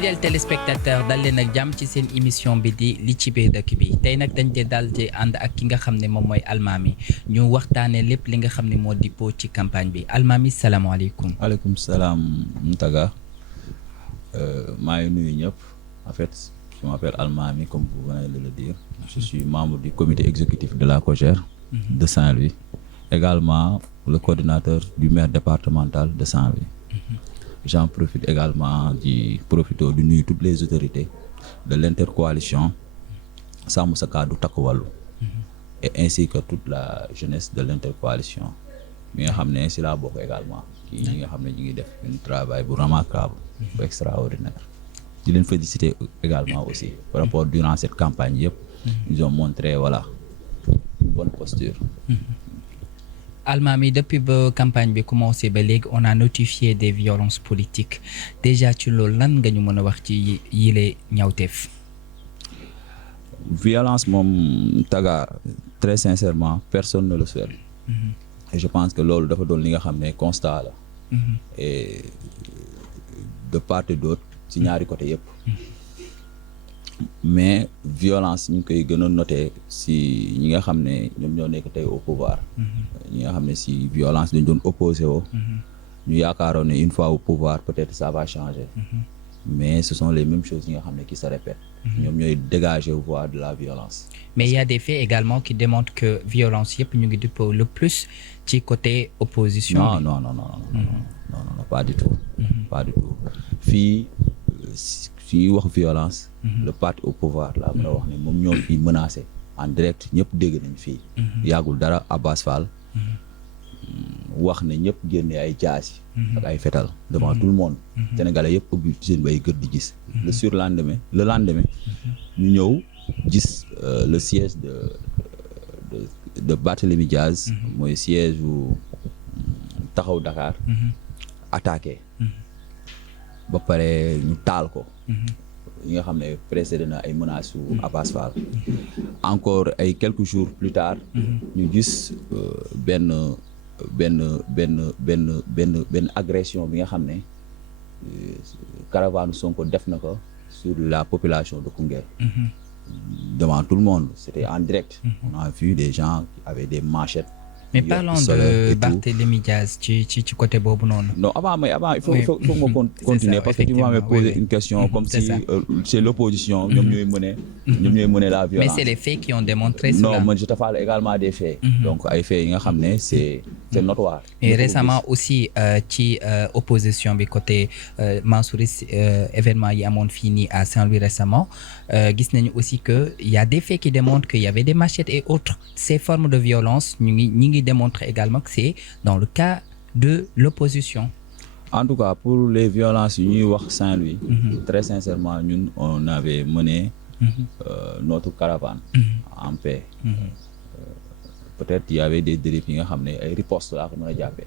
fidèle téléspectateur dal leen ak jàmm ci seen émission bi di li ci biir dëkk bi tey nag dañ dee dal di ànd ak ki nga xam ne moom mooy Almami ñu waxtaanee lépp li nga xam ne moo di po ci campagne bi Almami salaamaaleykum. Aleykum salaam Mtaga maa ngi nuyu ñëpp en fait je m'appelle Almami comme vous venez de le dire je suis membre du comité exécutif de la COJER de Saint-Louis également le coordinateur du maire départemental de Saint-Louis. J'en profite également du nuyu toutes les autorités de l'intercoalition Sàmm Sa Kàddu Takku Wallu et ainsi que toute la jeunesse de l'intercoalition mi nga xam ne si laa bokk également ci ñi nga xam ne ñu ngi def un travail bu remarquable bu extraordinaire di leen féliciter également aussi par rapport durant cette campagne yëpp ils ont montré voilà une bonne posture. Almami depuis ba campagne bi commencé ba léegi on a notifié des violences politiques déjà ci loolu lan nga ñu mën a wax ci yile ñawteef. Violence moom Taga très sincèrement personne ne le souhaite. Et je pense que loolu dafa doon li nga xam ne constat la. Et de part et d'autre ci ñaari côté yëpp. Mais violence ñu ngi koy gën a noter si ñi nga xam ne ñoom ñoo nekk tey au pouvoir. ñi nga xam ne si violence dañ doon opposé woo. ñu yaakaaroon ne une fois au pouvoir peut-être ça va changer. Mais ce sont les mêmes choses yi nga xam ne qui se répètent. ñoom ñooy dégager voie de la violence. Mais il y a des faits également qui démontrent que violence yëpp ñu ngi dëppoo le plus ci côté opposition. Non, pas du tout. Pas du tout fii si wax violence. Le parti au pouvoir la mën a wax ne moom ñoo fii menacé en direct ñëpp dégg nañ fii. yàggul dara Abbas Fall. wax ne ñëpp génne ay jaasi ak ay fetal devant tout le monde. Sénégalais yëpp ubbi seen bay gër di gis. le lendemain ñu ñëw gis le siège de Barthélémy Diaz. mooy siège bu taxaw Dakar. attaqué. ba pare ñu taal ko. yi nga xam ne précédé na ay menaces su Abbas Fall. encore ay quelques jours plus tard. ñu gis benn agression bi nga xam ne caravane Sonko def na ko sur la population de Koungheul. Devant tout le monde c'était en direct. On a vu des gens qui avaient des machettes. Mais parlons de Barthélémy Diaz ci côté boobu noonu. Non avant il faut nga continuer parce que tu m'avais posé une question comme si c'est l'opposition ñoom ñooy mener la violence. Mais c'est les faits qui ont démontré cela. Non, moi je te parle également des faits. Donc ay faits yi nga xam ne c'est notoire. Et récemment aussi ci opposition bi côté Mansouris événement yi amoon fii nii à Saint-Louis récemment gis nañu aussi que il y a des faits qui démontrent qu'il y avait des machettes et autres ces formes de violence ñu ngi démontre également que c'est dans le cas de l'opposition. En tout cas pour les violences yu ñuy wax Saint-Louis. Très sincèrement ñun on avait mené notre caravane en paix. Peut-être il y avait des dérives yi nga xam ne ay ripostes laa ko mën a jàppee.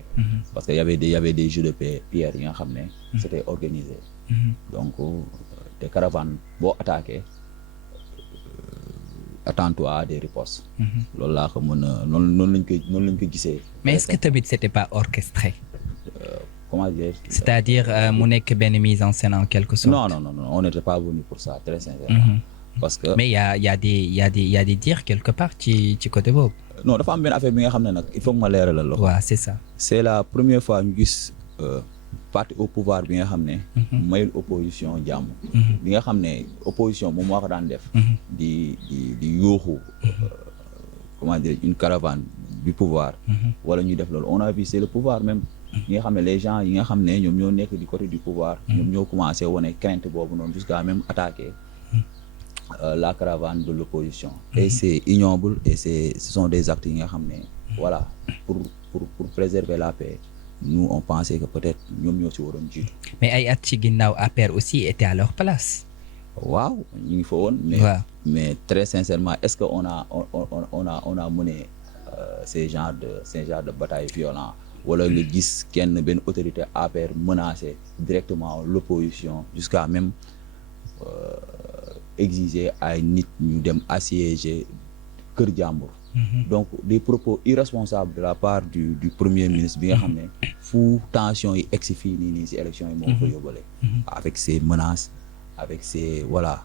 Parce que il y avait des jeux de pierre yi nga xam ne c'était organisé. Donc des caravanes boo attaqué attends-toi à des ripostes. loolu laa ko mën a noonu lañ ko gisee. Mais est-ce que tamit c'était pas orchestré? Comment dire? C'est-à-dire mu nekk benn mise en scène en quelque sorte. Non, on n'était pas venu pour ça très sincèrement. Parce que mais il y a des dires quelque part ci côté boobu. Non dafa am benn affaire bi nga xam ne nag il faut que ma leeralal la. waaw c'est ça. C'est la première fois ñu gis parti au pouvoir bi nga xam ne. mayul opposition jàmm. bi nga xam ne opposition moom moo ko daan def. di yooxu comment dire une caravane du pouvoir. wala ñuy def loolu on a vu c'est le pouvoir même. ñi nga xam ne les gens yi nga xam ne ñoom ñoo nekk du côté du pouvoir. ñoom ñoo commencé wane crainte boobu noonu jusqu'à même attaquer. La caravane de l'opposition. Et c'est ignoble et ce sont des actes yi nga xam ne voilà pour préserver la paix nous on pensait que peut-être ñoom ñoo ci waroon jiitu. Mais ay at ci ginnaaw APR aussi était à leur place. waaw ñu ngi fa woon. mais très sincèrement est-ce que on a mené ces genres de bataille violent wala nga gis benn autorité APR menacer directement l'opposition jusqu'à même exiger ay nit ñu dem assiéger kër jàmbur. Donc des propos irresponsables de la part du premier ministre bi nga xam ne fu tension yi egsi fii nii ci élection yi moo ko yóbbale avec ces menaces avec ses voilà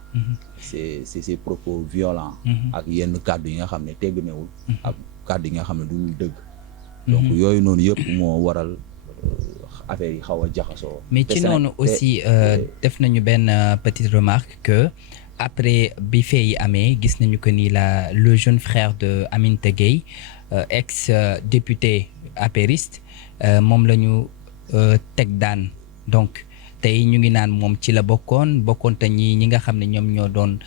ses propos violents ak yenn kàddu yi nga xam ne tegginewul ak kàddu yi nga xam ne du dëgg donc yooyu noonu yëpp moo waral affaire yi xaw a jaxasoo mais ci noonu aussi def nañu benn petite remarque que après bi fee yi amee gis nañu que ni le jeune frère de Aminata Gueye ex député apériste moom la ñu teg daan donc tey ñu ngi naan moom ci la bokkoon te ñi nga xam ne ñoom ñoo doon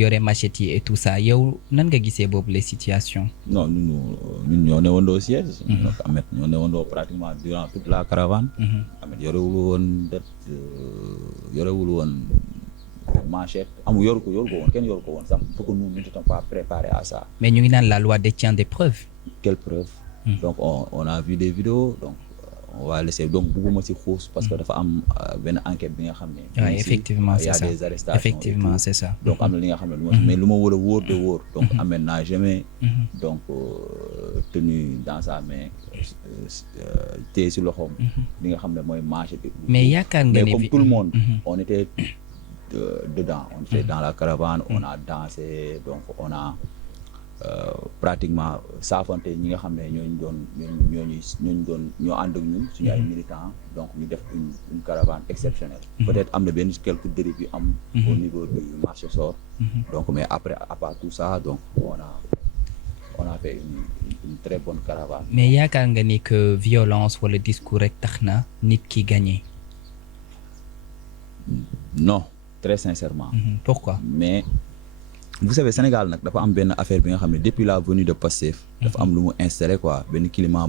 yore machette yi et tout ça yow nan nga gisee boobu les situations. non ñun ñoo newandoo siège. donc Ahmed ñoo newandoo pratiquement durant toute la caravane. Ahmed yorewul woon manchette yoru ko woon kenn yoru ko woon sax pour que nous n'étions pas préparés à ça. mais ñu ngi naan la loi détient des preuves. Quelles preuves? Donc on a vu des vidéos donc. On va laisser donc bugguma ci xuus parce que dafa am benn enquête bi nga xam ne. waaw effectivement c'est ça il y a des arrestations effectivement c'est ça. donc am na li nga xam ne mais lu ma war a wóor de wóor. donc Ahmed n'a jamais. donc tenu dans sa main téye ci loxoom. li nga xam ne mooy marché bi. mais yaakaar nga ne mais comme tout le monde. on était dedans on était dans la caravane on a dansé donc on a. Pratiquement saafante ñi nga xam ne ñoo ànd ak ñun suñu ay militants donc ñu def une caravane exceptionnelle. Peut-être am na benn quelques dérives yu am au niveau du marché sort. donc mais après à part tout ça donc on a fait une très bonne caravane. mais yaakaar nga ni que violence wala discours rek tax na nit ki gagné. non très sincèrement. Pourquoi? Mais vous savez Sénégal nag dafa am benn affaire bi nga xam ne depuis la venue de Pastef dafa am lu mu installé quoi benn climat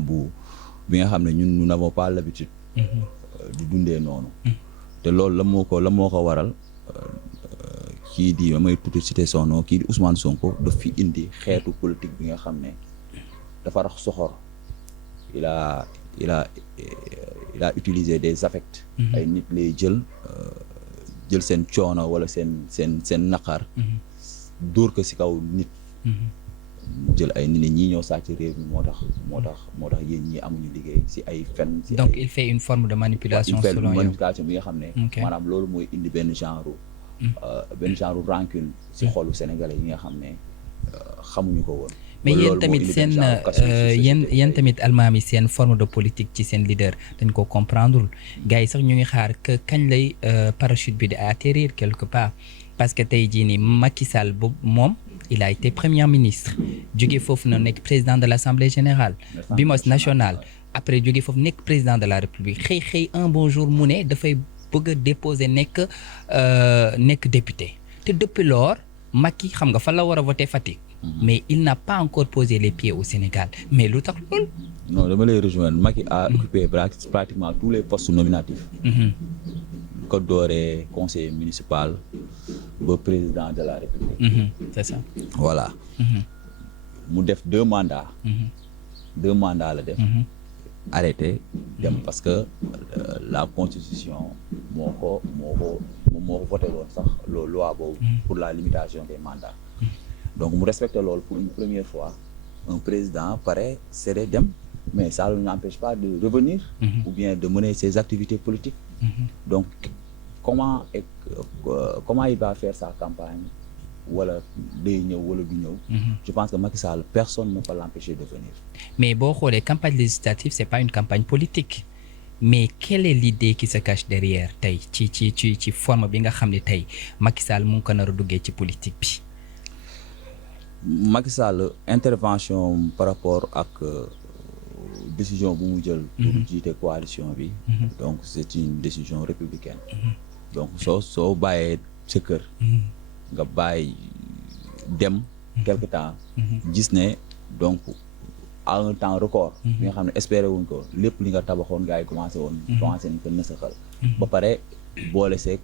bi nga xam ne ñun nous n'avons pas l'habitude di dundee noonu te loolu la moo ko waral kii di may tuuti cité son nom kii di Ousmane Sonko daf fi indi xeetu politique bi nga xam ne dafa rax soxor il a utilisé des affects ay nit lay jël seen coono wala seen naqar dóor ko ci kaw nit jël ay nit ñi ñoo sàcc réew mi moo tax yéen ñi amuñu liggéey ci ay fen ci donc il fait une forme de manipulation selon yow manipulation bi nga xam ne maanaam loolu mooy indi benn genre rancune ci xolu sénégalais yi nga xam ne xamuñu ko woon mais yéen tamit seen yéen tamit almaami seen forme de politique ci seen leader dañ ko comprendre gars yi sax ñu ngi xaar que kañ lay parachute bi di atterrir quelque part parce que tey jii nii Macky Sall boobu moom il a été premier ministre jóge foofu na nekk président de l'Assemblée générale BIMOS national après jóge foofu nekk président de la République xëy un bon jour mu ne dafay bëgg a déposer nekk député te depuis lors Macky xam nga fa la war a voter Fatick mais il n'a pas encore posé les pieds au Sénégal mais lu tax loolu non dama lay rejoindre Macky a occupé pratiquement tous les postes nominatifs ko dooree conseiller municipal ba président de la République c'est ça voilà mu def 2 mandats 2 mandats la def arrêté dem parce que la constitution moo ko voté woon sax loolu loi boobu pour la limitation des mandats donc mu respecté loolu pour une première fois un président paraît cédé dem mais ça ne l'empêche pas de revenir ou bien de mener ses activités politiques donc comment il va faire sa campagne wala day ñëw wala du ñëw je pense que Macky Sall personne ne peut l'empêcher de venir mais boo xoolee campagne législative c'est pas une campagne politique mais quelle est l'idée qui se cache derrière tey ci forme bi nga xam ne tey Macky Sall mu ngi ko nar a duggee ci politique bi Macky Sall intervention par rapport ak décision bu mu jël pour jiite coalition bi donc c'est une décision républicaine donc soo bàyyee sa kër nga bàyyi dem quelque temps gis ne donc à un temps record bi nga xam ne espéré wuñ ko lépp li nga tabaxoon gars yi commencé nañ ko nësaxal ba pare boole seeg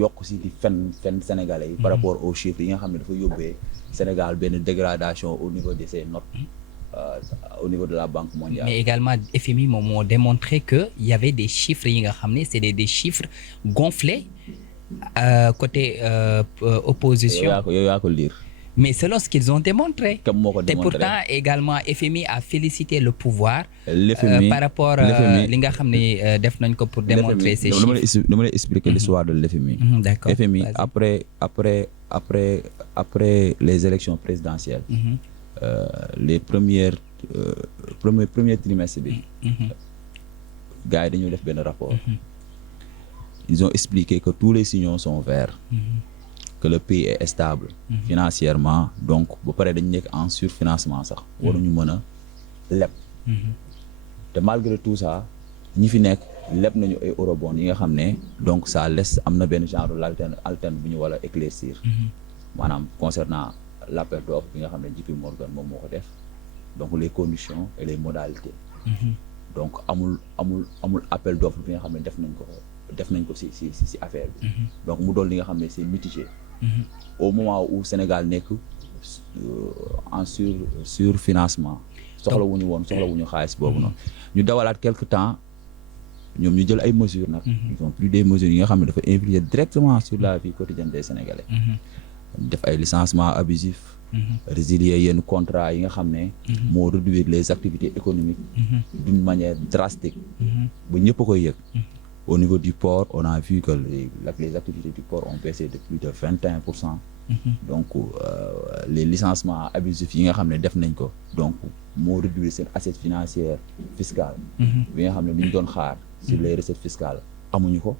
yokk si di fen sénégalais yi par rapport aux chiffres yi nga xam ne dafa yóbbee Sénégal benn dégradation au niveau de ses notes au niveau de la Banque mondiale. Mais également FMI moom moo démontré que il y avait des chiffres yi nga xam ne c'est des chiffres gonflés côté opposition. yow yaa ko lire. mais selon ce qu'ils ont démontré. Comme moo ko Et démontré. pourtant également FMI a félicité le pouvoir l'FMI par rapport li nga xam ne def nañ ko pour démontrer ces chiffres. dama lay expliquer l'histoire de l'FMI. D'accord. FMI Vas-y. après les élections présidentielles, les premier trimestre bi, gars yi dañoo def benn rapport. Ils ont expliqué que tous les signaux sont verts, que le pays est stable financièrement, donc ba pare dañu nekk en surfinancement sax waruñu mën a leb. te malgré tout ça ñi fi nekk leb nañu ay eurobond yi nga xam ne donc ça laisse am na benn genre alterne bu ñu war a éclaircir maanaam concernant l'appel d'offre bi nga xam ne JP Morgan moom moo ko def, donc les conditions et les modalités. Donc amul appel d'offre bi nga xam ne def nañ ko si affaire bi. Donc mu doon li nga xam ne c'est mitigé. Au moment où Sénégal nekk en surfinancement, soxlawuñu xaalis boobu noonu. Ñu dawalaat quelque temps ñoom ñu jël ay mesures nag. Ils ont pris des mesures yi nga xam ne dafa influer directement sur la vie quotidienne des Sénégalais. Def ay licenciements abusifs. Résilier yenn contrat yi nga xam ne moo réduire les activités économiques d'une manière drastique ba ñëpp a koy yëg. Au niveau du port, on a vu que les activités du port ont baissé de plus de 21%. Donc les licenciements abusifs yi nga xam ne def nañ ko donc moo réduire seen assiette financière fiscale bi nga xam ne li ñu doon xaar sur les recettes fiscales amuñu ko.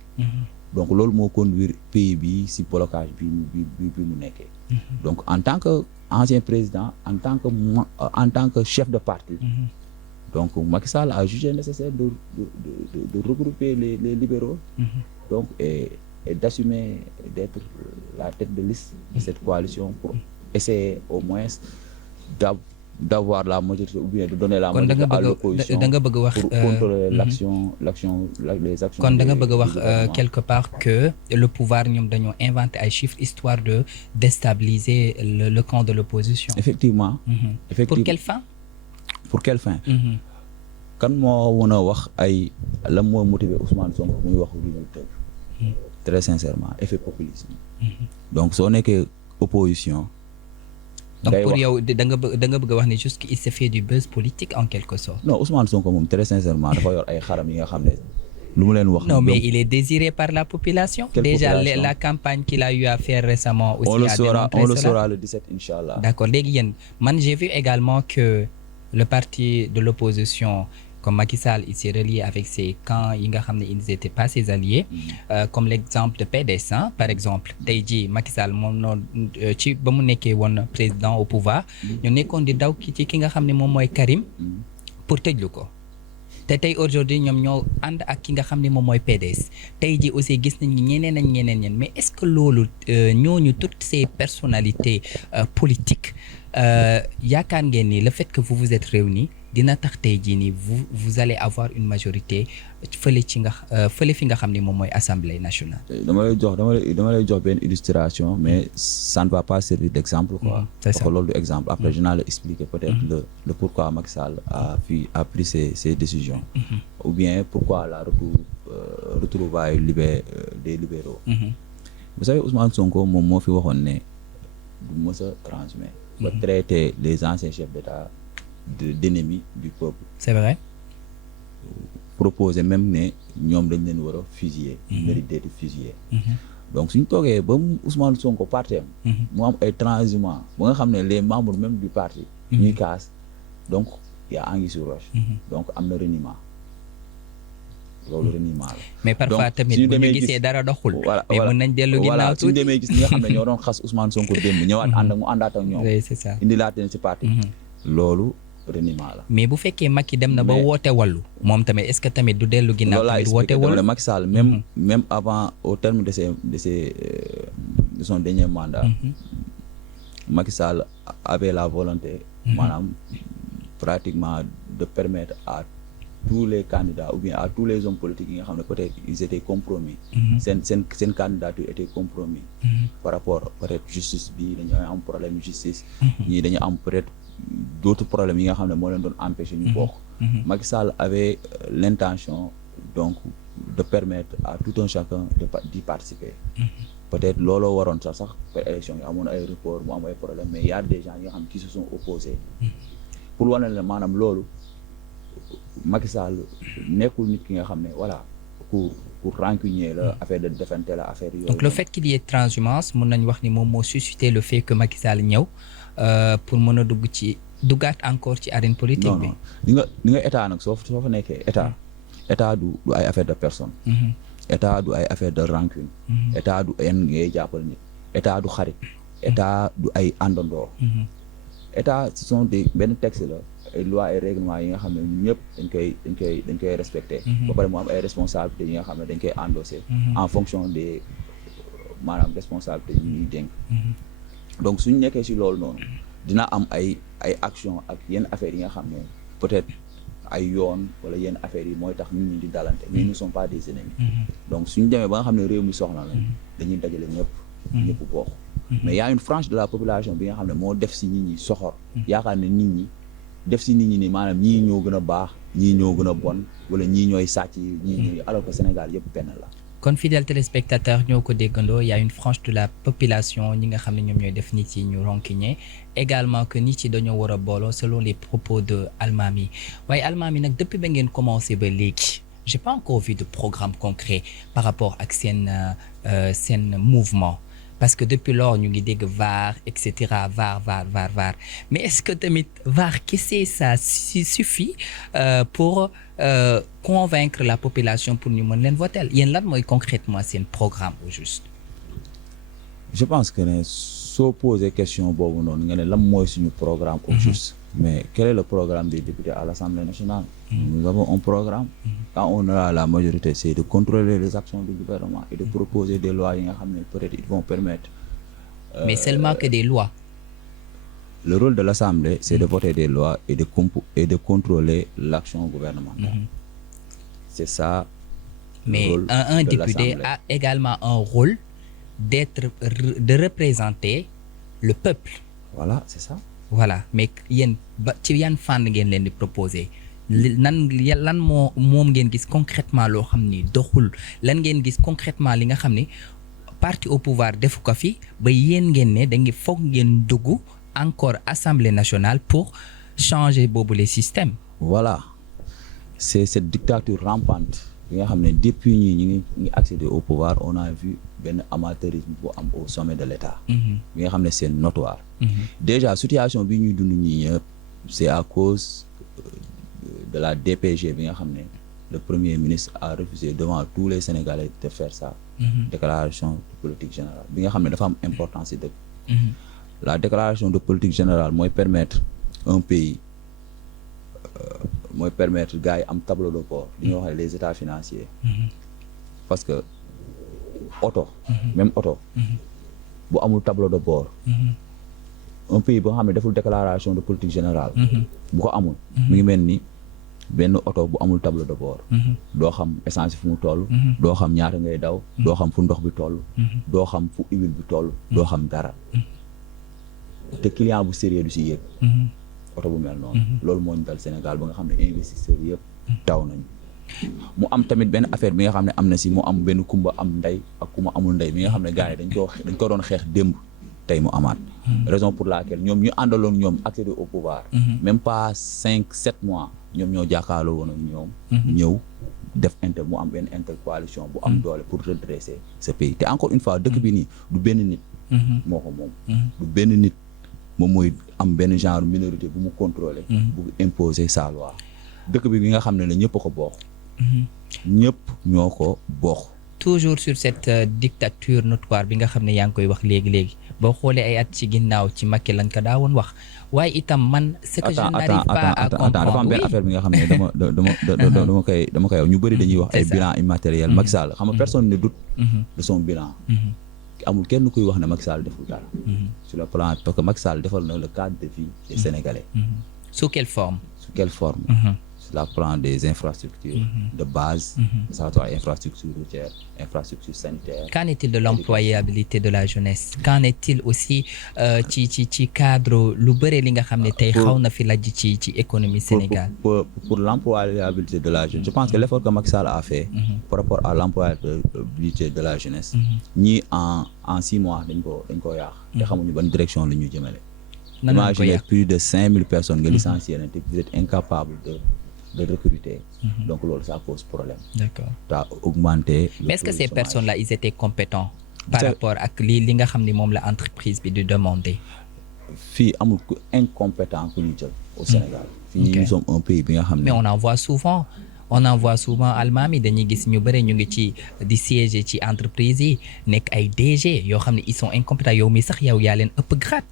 Donc loolu moo conduire pays bi si blocage bi mu nekkee. Donc en tant que ancien président, en tant que chef de parti, donc Macky Sall a jugé nécessaire de regrouper les libéraux, donc et d'assumer d'être la tête de liste de cette coalition pour essayer au moins d'avoir la majorité ou bien de donner la majorité à l'opposition pour contrôler les actions. Kon da nga bëgg a wax quelque part que le pouvoir ñoom dañoo inventé ay chiffres histoire de déstabiliser le camp de l'opposition. Effectivement. Pour quelle fin? Pour quelle fin? Kan moo mën a wax ay lan moo motiver Ousmane Sonko muy wax lu ñu tëgg. Très sincèrement, effet populisme. Donc soo nekkee opposition. Donc pour yow da nga bëgg a wax ne juste qu'il s'est fait du buzz politique en quelque sorte. Non, Ousmane Sonko moom très sincèrement dafa yor ay xaram yi nga xam ne lu mu leen wax. Non, mais il est désiré par la population. Déjà population? La campagne qu'il a eu à faire récemment aussi a démontré on le cela. saura le 17 Inch'Allah. D'accord. Léegi yéen man j'ai vu également que le parti de l'opposition comme Macky Sall, il s'est relié avec ses camps yi nga xam ne ils n'étaient pas ses alliés. Comme l'exemple de PDS, par exemple tey jii Macky Sall moom noonu ci ba mu nekkee woon président au pouvoir ñu nekkoon di daw ci ki nga xam ne moom mooy Karim pour tëjlu ko. te tey aujourd'hui ñoom ñoo ànd ak ki nga xam ne moom mooy PDS tey jii aussi gis nañ ñeneen mais est-ce que loolu ñooñu toutes ces personnalités politiques yaakaar ngeen ni le fait que vous vous êtes réunis dina tax tey jii nii vous allez avoir une majorité fële fi nga xam ne moom mooy Assemblée nationale. dama lay jox benn illustration mais ça ne va pas servir d'exemple quoi. C'est ça. Parce que loolu du exemple après je vais expliquer peut-être le pourquoi Macky Sall a pris ces décisions. Ou bien pourquoi la retrouvaille des libéraux. Vous savez Ousmane Sonko moom moo fi waxoon ne du mës a transmettre. ba traiter les anciens chefs d'État d'ennemis du peuple. C'est vrai. Proposer même ne ñoom dañ leen war a fusiller. mérite d'être fusillé. Donc suñ toogee ba Ousmane Sonko partem mu am ay transhumants ba nga xam ne les membres même du parti ñuy kaas donc y a anguille sous roche. Donc am na reniement loolu reniement la. mais parfois tamit bu ñu gisee dara doxul. mais mën nañ dellu ginnaaw tuuti suñu demee gis ñi nga xam ne ñoo doon xas Ousmane Sonko démb ñëwaat mu àndaat ak ñoom. Oui, c'est ça. indi laat leen ci parti. loolu reniement la. mais bu fekkee Macky dem na ba woote wallu moom tamit est-ce que tamit du dellu ginnaaw tamit woote wallu. loolu Macky Sall même avant au terme de son dernier mandat. Macky Sall avait la volonté. maanaam pratiquement de permettre à tous les candidats ou bien à tous les hommes politiques yi nga xam ne peut-être ils étaient compromis. seen candidature était compromis. par rapport peut-être justice bi dañu am problème justice. ñii dañu am peut-être d'autres problèmes yi nga xam ne moo leen doon empêcher ñu bokk. Macky Sall avait l'intention donc de permettre à tout un chacun d'y participer. peut-être looloo waroon sax élection yi amoon ay report mu am ay problème mais y a des gens yi nga xam qui se sont opposés pour wane la maanaam loolu Macky Sall nekkul nit ki nga xam ne voilà pour rancunier la affaire de défente la affaire yooyu. Donc le fait qu'il y ait transhumance mën nañu wax ni moom moo suscité le fait que Macky Sall ñëw pour mën a duggaat encore ci arène politique bi. non ni nga état nag soo fa nekkee état du ay affaire de personne. état du ay affaire de rancune. état du en ngay jàppal nit. état du xarit. état du ay àndandoo. état ce sont des benn texte la ay lois et règlements yi nga xam ne ñun ñëpp dañ koy respecté. ba pare mu am ay responsabilités yi nga xam ne dañ koy endossé. en fonction des maanaam responsabilités yi ñuy dénk. donc suñu nekkee si loolu noonu dina am ay action ak yenn affaires yi nga xam ne peut-être ay yoon wala yenn affaires yi mooy tax nit ñi di dalante mais nous ne sommes pas des ennemis. donc suñu demee ba nga xam ne réew mi soxla lañ dañuy dajale ñëpp bokk. mais y a une frange de la population bi nga xam ne moo def si nit ñi soxor. yaakaar ne nit ñi def si nit ñi ni maanaam ñii ñoo gën a baax ñii ñoo gën a bon wala ñii ñooy sàcc ñii ñooy alors que Sénégal yëpp benn la. kon fidèles téléspectateurs ñoo ko déggandoo y a une frange de la population ñi nga xam ne ñoom ñooy def nit yi ñu ronkiñe également que nit yi dañoo war a booloo selon les propos de Almami waaye Almami nag depuis ba ngeen commencé ba léegi j'ai pas encore vu de programme concret par rapport ak seen mouvement. Parce que depuis lors ñu ngi dégg VAR et cetera VAR mais est-ce que tamit VAR kese ça suffit pour convaincre la population pour ñu mën leen voter yéen lan mooy concrètement seen programme au juste. je pense que ne soo posé question boobu noonu nga ne lan mooy suñu programme au juste. mais quel est le programme des députés à l'Assemblée nationale? Nous avons un programme. Quand on aura la majorité, c'est de contrôler les actions du gouvernement et de proposer des lois yi nga xam ne peut-être ils vont permettre. Mais seulement que des lois. Le rôle de l'Assemblée, c'est de voter des lois et de contrôler l'action gouvernementale. C'est ça. Mais un député a également un rôle de représenter le peuple. Voilà, c'est ça. Voilà mais yéen ba ci yan fànn ngeen leen di proposer lan moom ngeen gis concrètement loo xam ni doxul lan ngeen gis concrètement li nga xam ni parti au pouvoir defu ko fi ba yéen ngeen ne da ngi foog ngeen dugg encore Assemblée nationale pour changer boobu les systèmes. Voilà c'est cette dictature rampante bi nga xam ne depuis ñi ngi accéder au pouvoir on a vu benn amateurisme bu am au sommet de l'État. bi nga xam ne c'est notoire. Déjà situation bi ñuy dund ñii ñëpp c'est à cause de la DPG bi nga xam ne le premier ministre a refusé devant tous les Sénégalais de faire ça. Déclaration de politique générale bi nga xam ne dafa am importance ci dëkk. La déclaration de politique générale mooy permettre un pays mooy permettre gars yi am tableau de bord li ñuy wax les états financiers. parce que même oto bu amul tableau de bord. un pays boo xam ne deful déclaration de politique générale. bu ko amul. mi ngi mel ni benn oto bu amul tableau de bord. doo xam essence fu mu toll. doo xam ñaata ngay daw. doo xam fu ndox bi toll. doo xam fu huile bi toll. doo xam dara. te client bu sérieux du si yëg. oto bu mel noonu. loolu moo ñu dal Sénégal ba nga xam ne investisseurs yëpp taw nañu. mu am tamit benn affaire bi nga xam ne am na si mu am benn kumba am ndey ak kuma amul ndey bi nga xam ne gars yi dañ ko doon xeex démb. tey mu amaat. raison pour laquelle ñoom ñu àndaloon ñoom accéder au pouvoir. même pas 5-7 mois ñoom ñoo jàkkaarloo woon ak ñoom. ñëw def mu am benn intercoalition bu am doole pour redresser ce pays te encore une fois dëkk bi nii du benn nit. moo ko moom. du benn nit moom mooy am benn genre minorité bu mu contrôler. bu imposer sa loi. dëkk bi nga xam ne la ñëpp a ko bokk. ñëpp ñoo ko bokk. toujours sur cette dictature notoire bi nga xam ne yaa ngi koy wax léegi boo xoolee ay at ci ginnaaw ci Macky lañ ko daawoon wax waaye itam man. ce que je n'arrive pas à comprendre dafa am benn affaire bi nga xam ne dama koy wax ñu bëri dañuy wax ay bilan immatériel. Macky Sall xam nga personne ne doute de son bilan. amul kenn kuy wax ne Macky Sall deful dara. sur le plan parce que Macky Sall defal na le cadre de vie des Sénégalais. Sous quelle forme? sur le plan des infrastructures de base, que ça soit infrastructure routière, infrastructure sanitaire. Qu'en est-il de l'employabilité de la jeunesse? Qu'en est-il aussi ci cadre lu bëre li nga xam ne tey xaw na fi lajj ci économie Sénégal? Pour l'employabilité de la jeunesse, je pense que l'effort que Macky Sall a fait par rapport à l'employabilité de la jeunesse, ñi en 6 mois dañ ko yaax te xamuñu ban direction la ñu jëmale. Imaginez plus de 5000 personnes nga licencié te vous êtes incapable de recruter. Donc ça pose problème. D'accord. Tu as augmenté. Mais est-ce que ces personnes-là, ils étaient compétents par rapport à li nga xam ne moom la entreprise bi di demander? Fii amul ku incompétent ku ñu jël au Sénégal. Fii nous sommes un pays bi nga xam ne. Mais on en voit souvent Almami dañuy gis ñu bëri ñu ngi ci di siéger ci entreprise yi nekk ay DG yoo xam ne ils sont incompétents yow mi sax yow yaa leen ëpp grade.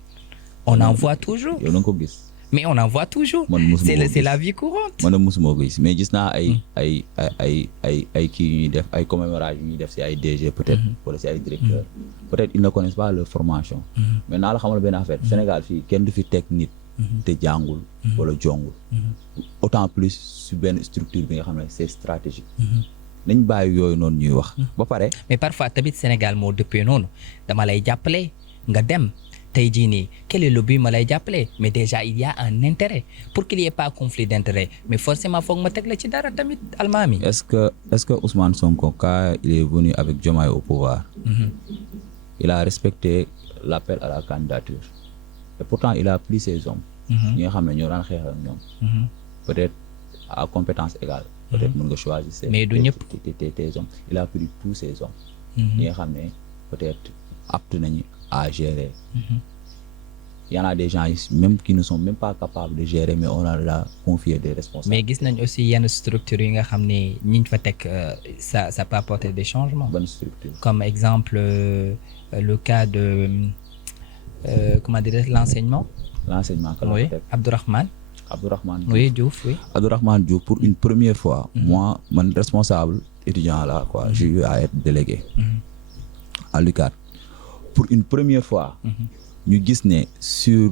On en voit toujours. yow na nga ko gis. Mais on en voit toujours. C'est la vie courante. Man musuma ko gis mais gis naa ay kii ñuy def ay commémoration ñuy def si ay DG peut-être wala si ay directeur peut-être ils ne connaissent pas leur formation. mais naa la xamal benn affaire Sénégal fii kenn du fi teg nit te jàngul wala jongul autant plus su benn structure bi nga xam ne c'est stratégique. nañ bàyyi yooyu noonu ñuy wax ba pare. mais parfois tamit Sénégal moo dëppee noonu dama lay jàppale nga dem. tey jii nii quel est le but ma lay jàppale mais déjà il y a un intérêt pour qu'il y ait pas conflit d'intérêt mais forcément foog ma teg la ci dara tamit Almami. Est-ce que Ousmane Sonko quand il est venu avec Diomaye au pouvoir il a respecté l'appel à la candidature et pourtant il a pris ses hommes ñi nga xam ne ñoo daan xeex ak ñoom peut-être à compétence égale peut-être mën nga choisir mais du ñëpp tes hommes il a pris tous ses hommes ñi nga xam ne peut-être apte nañu à gérer. Il y en a des gens même qui ne sont même pas capables de gérer mais on leur a confié des responsabilités. Mais gis nañ aussi yenn structures yi nga xam ne ñiñ fa teg ça peut apporter des changements. Bonne structure. Comme exemple le cas de comment dire l'enseignement. L'enseignement que oui, Abdourahmane Diouf. Oui, Diouf, oui. Abdourahmane Diouf pour une première fois. Moi, mon responsable étudiant là quoi, j'ai eu à être délégué à l'UCAD. Pour une première fois, ñu gis ne sur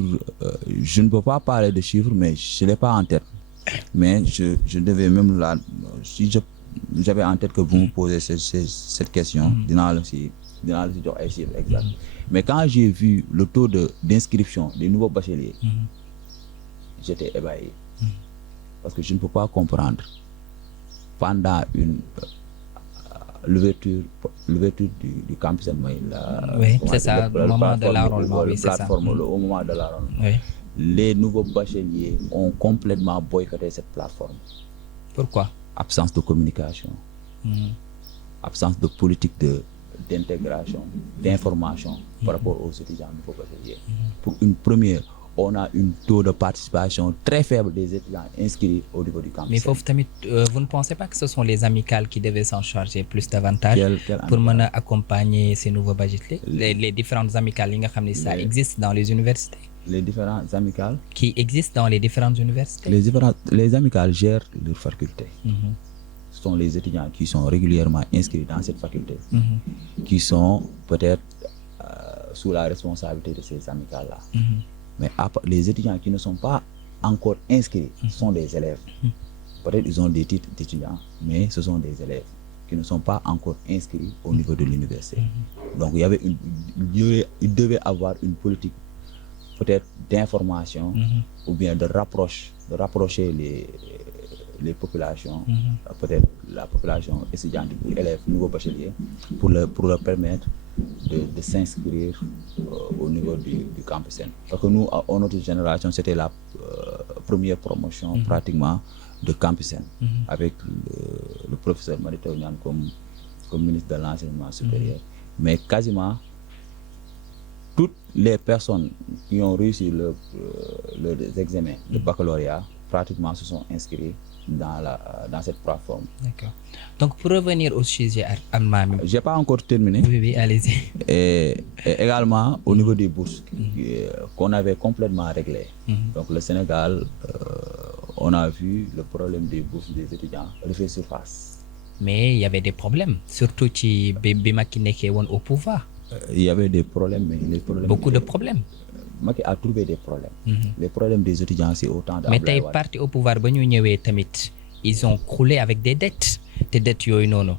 je ne peux pas parler de chiffres mais je l'ai pas en tête mais je devais même là si j'avais en tête que vous me posez cette question dinaa la si jox ay chiffres exacts mais quand j'ai vu le taux d'inscription des nouveaux bacheliers j'étais ébahi parce que je ne peux pas comprendre pendant l'ouverture du campus oui, c'est ça, le moment de l'enrôlement, oui, c'est ça. Au moment de l'enrôlement. Oui. Les nouveaux bacheliers ont complètement boycotté cette plateforme. Pourquoi? Absence de communication, absence de politique d'intégration, d'information par rapport aux étudiants nouveaux bacheliers. Pour une première, on a un taux de participation très faible des étudiants inscrits au niveau du campus. Mais vous ne pensez pas que ce sont les amicales qui devaient s'en charger plus davantage pour mener accompagner ces nouveaux bacheliers? Les différentes amicales, ça existe dans les universités? Les différentes amicales? Qui existent dans les différentes universités? Les amicales gèrent leurs facultés. Ce sont les étudiants qui sont régulièrement inscrits dans cette faculté, qui sont peut-être sous la responsabilité de ces amicales-là. Mais les étudiants qui ne sont pas encore inscrits sont des élèves. Peut-être ils ont des titres d'étudiants, mais ce sont des élèves qui ne sont pas encore inscrits au niveau de l'université. Donc il devait avoir une politique peut-être d'information ou bien de rapprocher les populations, peut-être la population étudiante, élèves, nouveaux bacheliers, pour leur permettre de s'inscrire au niveau du campus. Parce que nous, à notre génération, c'était la première promotion pratiquement de campus avec le professeur Mary Teuw Niane comme ministre de l'enseignement supérieur. Mais quasiment toutes les personnes qui ont réussi leurs examens de baccalauréat pratiquement se sont inscrits dans cette plateforme. D'accord. Donc pour revenir au sujet Almami. J'ai pas encore terminé. Oui, allez-y. Et également au niveau des bourses qu'on avait complètement réglé. Donc le Sénégal, on a vu le problème des bourses des étudiants refaire surface. Mais il y avait des problèmes, surtout ci bi Macky nekkee woon au pouvoir. Il y avait des problèmes, mais les problèmes... Beaucoup de problèmes. Macky a trouvé des problèmes. Les problèmes des étudiants c'est autant mais tey parti au pouvoir ba ñu ñëwee tamit ils ont croulé avec des dettes te dettes yooyu noonu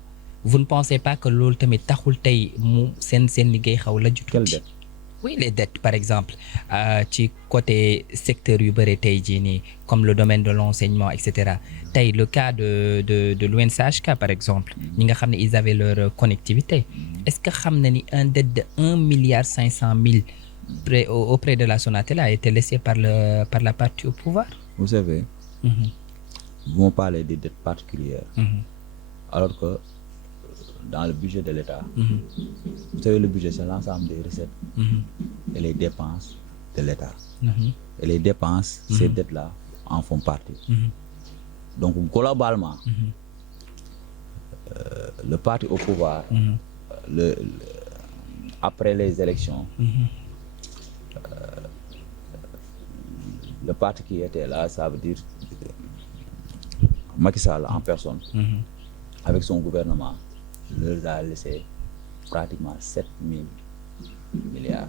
vous ne pensez pas que loolu tamit taxul tey mu seen liggéey xaw la jutu quelle dette? Oui, les dettes par exemple ci côté secteur yu bëri tey jii nii comme le domaine de l'enseignement et cetera tey le cas de l'UNCHK par exemple ñi nga xam ne ils avaient leur connectivité est-ce que xam na ni un dette de 1,5 milliard auprès de la Sonatel a été laissé par la partie au pouvoir? Vous savez, vous me parlez des dettes particulières, alors que dans le budget de l'État, vous savez, le budget, c'est l'ensemble des recettes et les dépenses de l'État. Et les dépenses, ces dettes-là en font partie. Donc, globalement, le parti au pouvoir, après les élections, le parti qui était là, ça veut dire Macky Sall en personne, avec son gouvernement, leur a laissé pratiquement 7 000 milliards.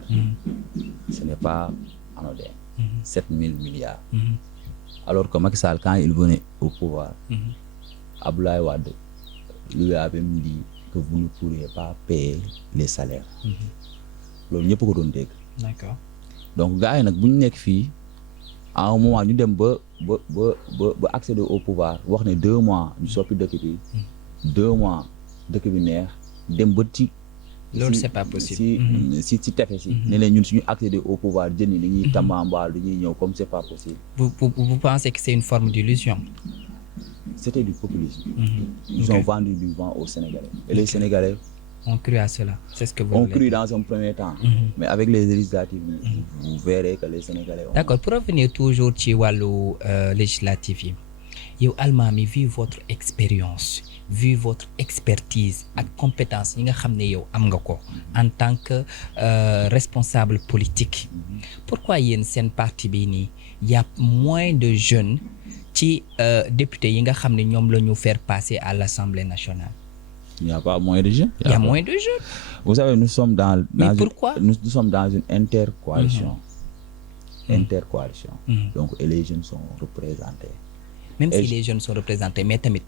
Ce n'est pas anodin. 7 000 milliards. Alors que Macky Sall, quand il venait au pouvoir, Abdoulaye Wade lui avait dit que vous ne pourriez pas payer les salaires. loolu ñëpp ko doon dégg. D'accord. Donc gars yi nag bu ñu nekk fii à un moment ñu dem ba accéder au pouvoir wax ne 2 mois ñu soppi dëkk bi 2 mois dëkk bi neex dem ba ci. loolu c'est pas possible. si tefe si. ne leen ñun suñu accéder au pouvoir jën yi dañuy tambaambaal dañuy ñëw comme c'est pas possible. Vous pensez que c'est une forme d'illusion? C'était du populisme. Ils ont vendu du vent aux Sénégalais. Et les Sénégalais ont cru à cela. C'est ce que vous ont voulez cru dire. dans un premier temps. Mais avec les législatives, vous verrez que les Sénégalais ont... D'accord. Pour revenir toujours ci wàllu législatif yi yow Almami vu votre expérience vu votre expertise ak compétence yi nga xam ne yow am nga ko en tant que responsable politique pourquoi yéen seen parti bi nii y a moins de jeunes ci députés yi nga xam ne ñoom la ñu faire passer à l'Assemblée nationale? Il n'y a pas moins de jeunes. Il y a moins de jeunes. Vous savez, nous sommes dans Mais pourquoi? Nous sommes dans une intercoalition. Intercoalition. Donc, et les jeunes sont représentés. Même si les jeunes sont représentés mais tamit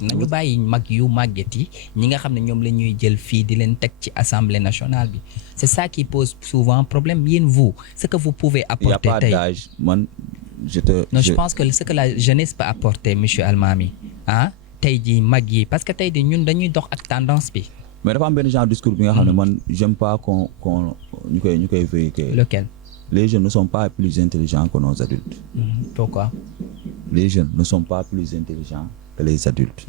nañu bàyyi mag yu màgget yi ñi nga xam ne ñoom la ñuy jël fii di leen teg ci Assemblée nationale bi c'est ça qui pose souvent problème yéen vous ce que vous pouvez apporter Il n'y a pas d'âge. Man, je pense que ce que la jeunesse peut apporter monsieur Almami ah tey jii mag yi parce que tey jii ñun dañuy dox ak tendance bi. Mais dafa am benn genre discours bi nga xam ne man j'aime pas qu'on ñu koy véhiculer. Lequel? Les jeunes ne sont pas plus intelligents que nos adultes. Pourquoi? Les jeunes ne sont pas plus intelligents que les adultes.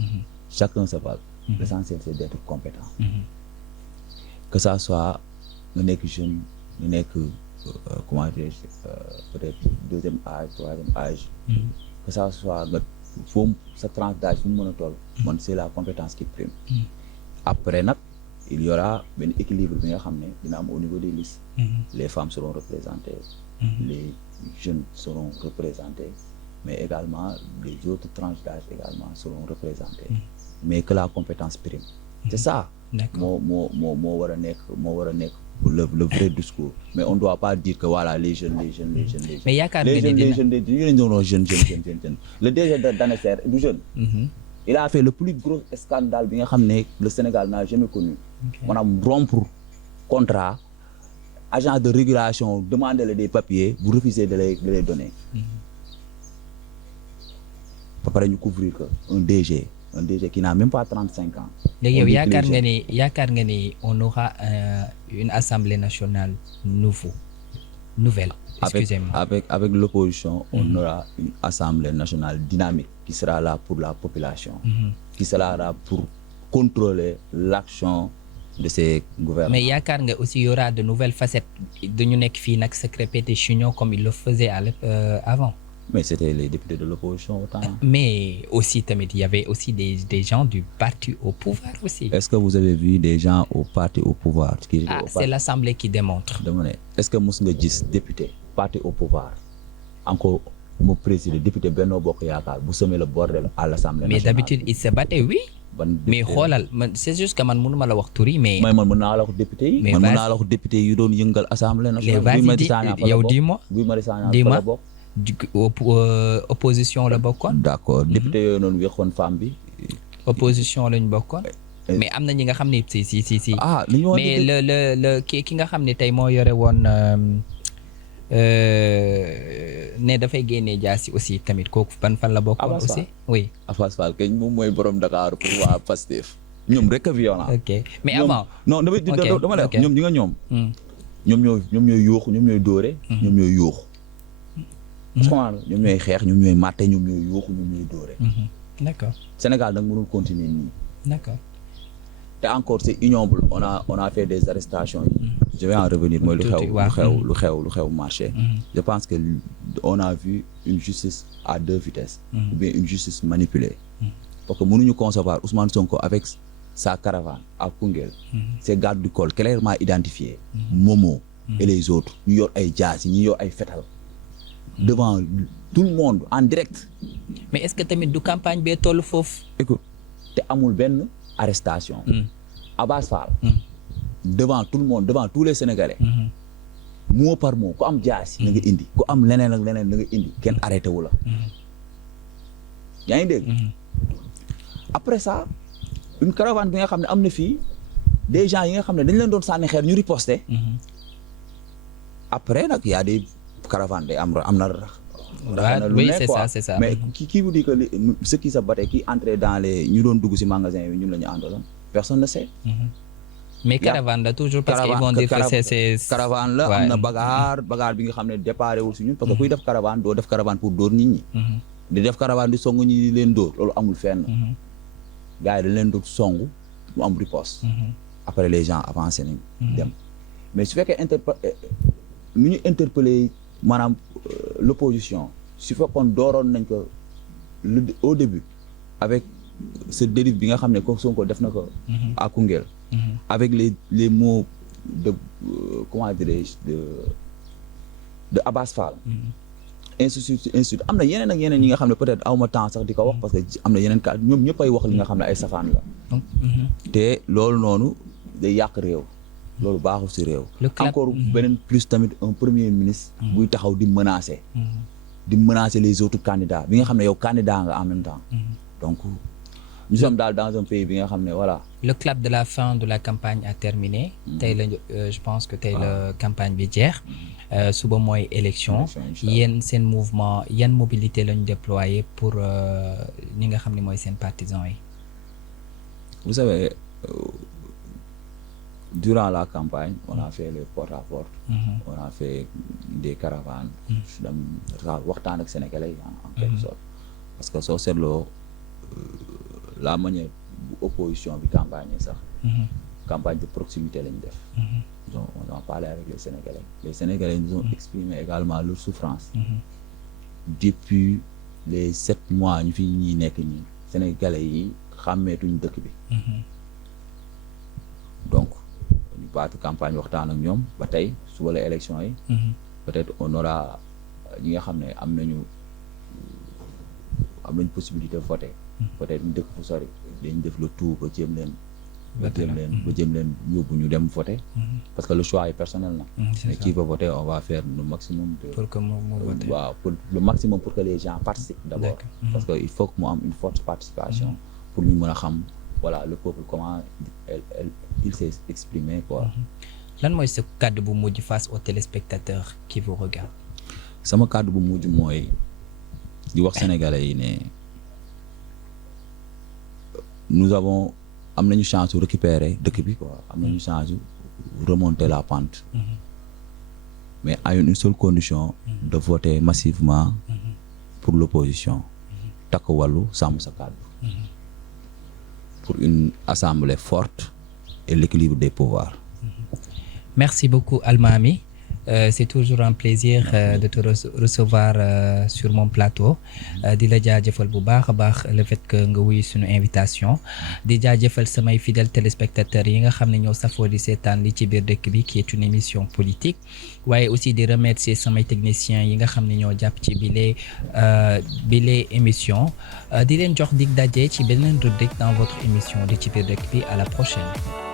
Chacun se parle. L'essentiel c'est d'être compétent. Que ça soit nga nekk jeune nga nekk comment dire peut-être 2e âge 3e âge. Que ça soit nga foo sa tranche d'âge fu mu mën a toll. man c'est la compétence qui prime. Après nag il y aura benn équilibre bi nga xam ne dina am au niveau des listes. Les femmes seront représentées. Les jeunes seront représentés. Mais également les autres tranches d'âge également seront représentées. Mais que la compétence prime. C'est ça. moo war a nekk le vrai discours. Mais on ne doit pas dire que voilà les jeunes. Mais yaakaar nga ni les jeunes. Le DG d'ANESER du jeune. Il a fait le plus gros scandale bi nga xam ne le Sénégal n'a jamais connu. Maanaam rompre contrat agent de régulation demander des papiers vous refusez de les donner. ba pare ñu couvrir que un DG qui n'a même pas 35 ans. léegi yow yaakaar nga ni on aura une assemblée nationale nouvelle. Excusez-moi. Avec l'opposition, on aura une assemblée nationale dynamique qui sera là pour la population, qui sera là pour contrôler l'action de ces gouvernements. Mais yaakaar nga aussi y aura de nouvelles facettes dañu nekk fii nag secret pétition comme il le faisait avant. Mais c'était les députés de l'opposition autant. Mais aussi tamit il y avait aussi des gens du parti au pouvoir aussi. Est-ce que vous avez vu des gens au parti au pouvoir qui c'est l'Assemblée qui démontre. Est-ce que mos nga gis député parti au pouvoir encore mu présider député Benno Bokk Yaakaar bu semer le bordel à l'Assemblée nationale? Mais d'habitude il se battait oui. mais xoolal man c'est juste que man mënuma la wax tur yi mais. man mën naa la wax député yi. mais man mën naa la wax député yu doon yëngal assemblée nationale. Guy Marius Sagna yow dis-moi. Guy Marius Sagna fa dis-moi la bokk. opposition la bokkoon. d'accord député yooyu noonu wéqoon femme bi. opposition lañ bokkoon. mais am na ñi nga xam ne si. ah li ñu wax mais le ki nga xam ne tey moo yore woon ne dafay génnee jaasi aussi tamit kooku fan la bokkoon aussi. oui Abass Fall kañ moom mooy borom Dakar pour waa Pastef. ñoom rek a violent. ok mais avant. non dama lay wax ñoom ñi nga ñoom. ñoom ñooy yuuxu ñoom ñooy dóore. ñoom ñooy yuuxu. comment ñoom ñooy xeex ñoom ñooy màtte ñoom ñooy yuuxu ñoom ñooy dóore. d'accord Sénégal nag mënul continuer nii. d'accord. te encore c'est ignoble on a fait des arrestations yi. je vais en revenir mooy lu xew marché. je pense que on a vu une justice à deux vitesses. ou bien une justice manipulée. parce que mënuñu concevoir Ousmane Sonko avec sa caravane à Koungheul. ses gardes du corps clairement identifiés. Momo et les autres ñu yor ay jaas yi ñu yor ay fetal. devant tout le monde en direct. mais est-ce que tamit du campagne bee toll foofu. écoute te amul benn arrestation. Abass Fall. devant tout le monde devant tous les Sénégalais. mot par mot ku am jaas na nga indi ku am leneen ak leneen na nga indi kenn arrêté wu la. yaa ngi dégg. après ça une caravane bi nga xam ne am na fii des gens yi nga xam ne dañ leen doon sànni xeer ñu riposté. après nag y a des caravanes day am na rax. oui c'est ça mais qui vous dit que ceux qui se battaient qui entraient dans les ñu doon dugg ci magasin yi ñun la ñu àndaloon personne ne sait. mais caravane la toujours parce qu'ils vont dire que c'est caravane la am na bagaar bi nga xam ne déparé wul ci ñun parce que kuy def caravane doo def caravane pour dóor nit ñi. di def caravane di song ñi di leen dóor loolu amul fenn. gars yi dañ leen doon song mu am riposte. après les gens avancé nañ dem mais su fekkee nu ñu interpellé maanaam l'opposition su fekkoon dooroon nañ ko au début avec ce dérive bi nga xam ne ko Sonko def na ko à Koungheul avec les mots de comment dirais-je de Abass Fall institut am na yeneen ak yeneen yi nga xam ne peut-être awma temps sax di ko wax parce que am na yeneen cas ñoom ñëpp ay wax li nga xam ne ay safaan la te loolu noonu day yàq réew loolu baaxul ci réew encore beneen plus tamit un premier ministre buy taxaw di menacer les autres candidats bi nga xam ne yow candidat nga en même temps donc nous sommes dans un pays bi nga xam ne voilà. le clap de la fin de la campagne a terminé tey la je pense que tey la campagne bi jeex suba mooy élection yéen seen mouvement yan mobilité lañu déployer pour ñi nga xam ne mooy seen partisans yi. vous savez durant la campagne on a fait les porte-à-porte. on a fait des caravanes. dem waxtaan ak Sénégalais en quelque sorte parce que soo seetloo la manière bu opposition bi campagne sax. campagne de proximité lañ def. donc on a parlé avec les Sénégalais nous ont exprimé également leur souffrance. depuis les 7 mois ñu fi ñuy nekk nii Sénégalais yi xàmmeetuñ dëkk bi. donc ñu baatu campagne waxtaan ak ñoom ba tey suba la élection yi. peut-être on aura ñi nga xam ne am nañu possibilité voter. peut-être ñu dëkk fu sori dañ def le tout ba jéem leen yóbbu ñu dem voter. parce que le choix est personnel na. mais qui veut voter on va faire le maximum. pour que mu voter waaw pour le maximum pour que les gens participent d'abord. parce que il faut que mu am une forte participation. pour ñu mën a xam voilà le peuple comment il s'est exprimé quoi. lan mooy sa kàddu bu mujj face aux téléspectateurs qui vous regardent. sama kàddu bu mujj mooy di wax sénégalais yi ne nous avons am nañu chance récupérer dëkk bi quoi am nañu chance remonter la pente. mais à une seule condition. de voter massivement. pour l'opposition. takk wàllu sàmm sa kàddu. pour une assemblée forte et l'équilibre des pouvoirs. Merci beaucoup Almami. C'est toujours un plaisir de te recevoir sur mon plateau di la jaajëfal bu baax a baax le fait que nga wuyu suñu invitation di jaajëfal samay fidèles téléspectateurs yi nga xam ne ñoo safoo di seetaan li ci biir dëkk bi qui est une émission politique waaye aussi di remercier samay techniciens yi nga xam ne ñoo jàpp ci bile émission di leen jox dig daje ci beneen rubrique dans votre émission li ci biir dëkk bi à la prochaine.